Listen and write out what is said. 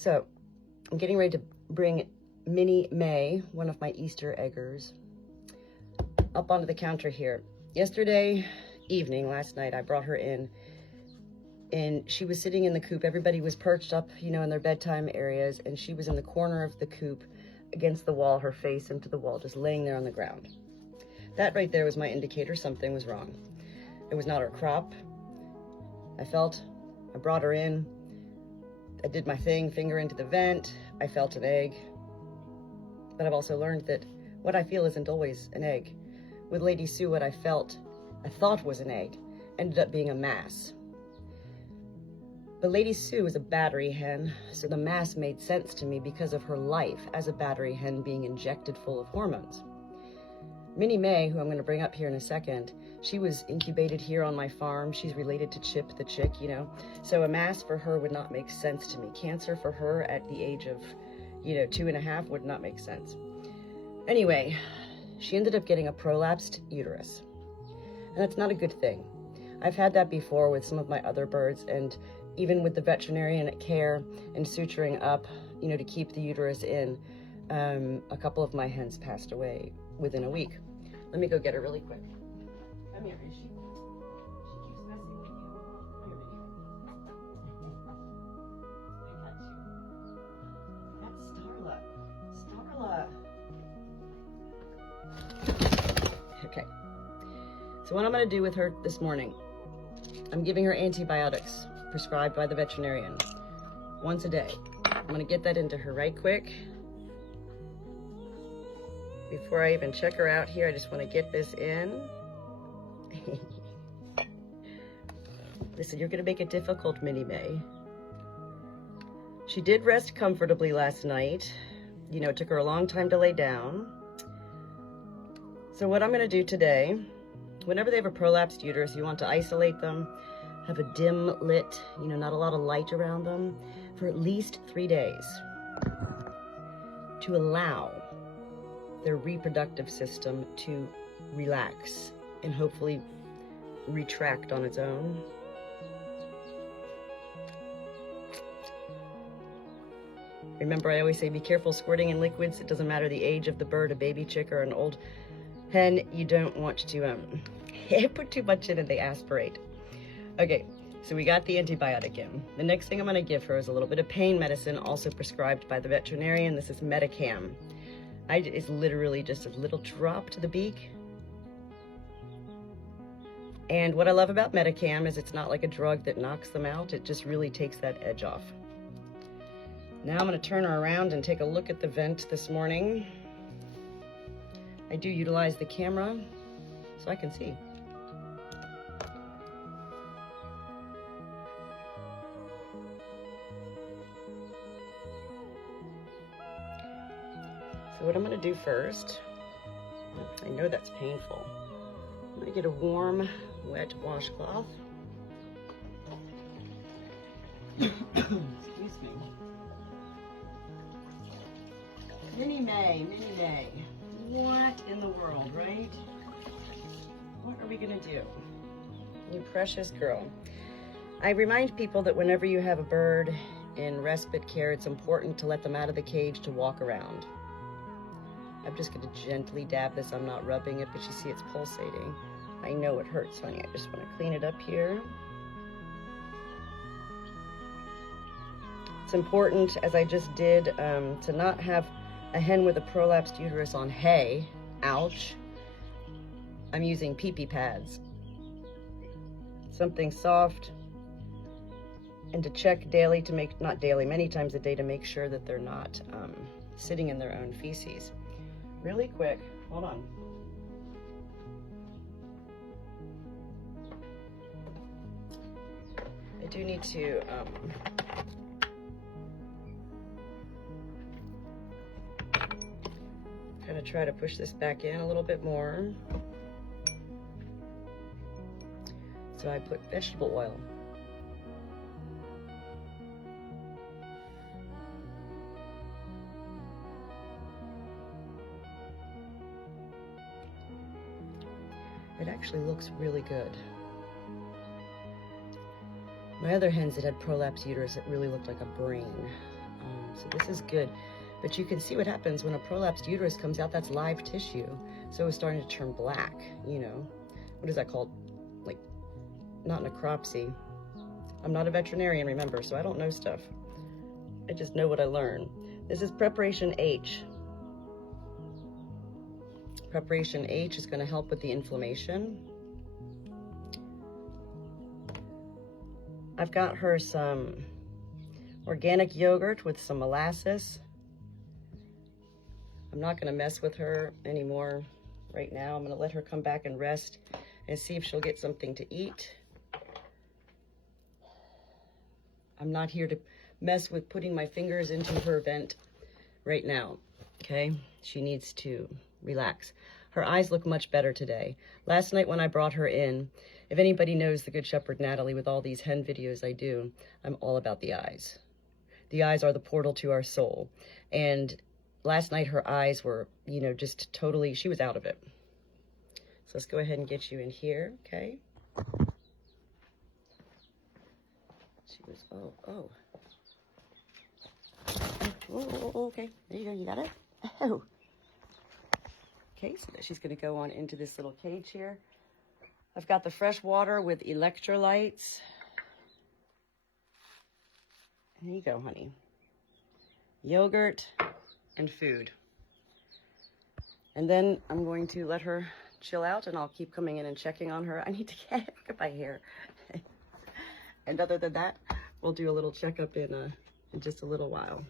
So I'm getting ready to bring Minnie Mae, one of my Easter eggers, up onto the counter here. Yesterday evening, last night, I brought her in and she was sitting in the coop. Everybody was perched up, you know, in their bedtime areas, and she was in the corner of the coop against the wall, her face into the wall, just laying there on the ground. That right there was my indicator something was wrong. It was not her crop. I brought her in, I did my thing, finger into the vent, I felt an egg. But I've also learned that what I feel isn't always an egg. With Lady Sue, what I thought was an egg, ended up being a mass. But Lady Sue is a battery hen, so the mass made sense to me because of her life as a battery hen being injected full of hormones. Minnie Mae, who I'm going to bring up here in a second, she was incubated here on my farm. She's related to Chip the chick, you know. So a mass for her would not make sense to me. Cancer for her at the age of, 2.5 would not make sense. Anyway, she ended up getting a prolapsed uterus. And that's not a good thing. I've had that before with some of my other birds, and even with the veterinarian care and suturing up, to keep the uterus in, a couple of my hens passed away within a week. Let me go get her really quick. Come here, is she? She keeps messing with you. Come here, Minnie. I got you. That's Starla. Okay. So what I'm going to do with her this morning, I'm giving her antibiotics prescribed by the veterinarian once a day. I'm going to get that into her right quick. Before I even check her out here, I just want to get this in. Listen, you're going to make it difficult, Minnie Mae. She did rest comfortably last night. It took her a long time to lay down. So what I'm going to do today, whenever they have a prolapsed uterus, you want to isolate them, have a dim lit, not a lot of light around them, for at least 3 days to allow their reproductive system to relax and hopefully retract on its own. Remember, I always say be careful squirting in liquids. It doesn't matter the age of the bird, a baby chick or an old hen. You don't want to put too much in and they aspirate. Okay, so we got the antibiotic in. The next thing I'm going to give her is a little bit of pain medicine, also prescribed by the veterinarian. This is Metacam. It's literally just a little drop to the beak. And what I love about Metacam is it's not like a drug that knocks them out. It just really takes that edge off. Now I'm going to turn her around and take a look at the vent this morning. I do utilize the camera so I can see. So what I'm going to do first, I know that's painful. I'm going to get a warm, wet washcloth. Excuse me. Minnie Mae, what in the world, right? What are we going to do? You precious girl. I remind people that whenever you have a bird in respite care, it's important to let them out of the cage to walk around. I'm just going to gently dab this. I'm not rubbing it, but you see it's pulsating. I know it hurts, honey. I just want to clean it up here. It's important, as I just did, to not have a hen with a prolapsed uterus on hay. Ouch. I'm using pee-pee pads. Something soft. And to check daily to make, not daily, many times a day to make sure that they're not sitting in their own feces. Really quick, hold on. I do need to kind of try to push this back in a little bit more. So I put vegetable oil. It actually looks really good. My other hens that had prolapsed uterus, it really looked like a brain. So this is good. But you can see what happens when a prolapsed uterus comes out. That's live tissue. So it's starting to turn black, you know. What is that called? Like, not necropsy. I'm not a veterinarian, remember, so I don't know stuff. I just know what I learn. This is preparation H. Preparation H is going to help with the inflammation. I've got her some organic yogurt with some molasses. I'm not going to mess with her anymore right now. I'm going to let her come back and rest and see if she'll get something to eat. I'm not here to mess with putting my fingers into her vent right now, okay? She needs to relax. Her eyes look much better today. Last night when I brought her in, if anybody knows the Good Shepherd Natalie with all these hen videos I do, I'm all about the eyes. The eyes are the portal to our soul. And last night her eyes were, you know, just totally, she was out of it. So let's go ahead and get you in here, okay? She was, oh. Oh, okay, there you go, you got it? Oh. Okay, so she's gonna go on into this little cage here. I've got the fresh water with electrolytes. There you go, honey. Yogurt and food. And then I'm going to let her chill out and I'll keep coming in and checking on her. I need to get my hair. And other than that, we'll do a little checkup in just a little while.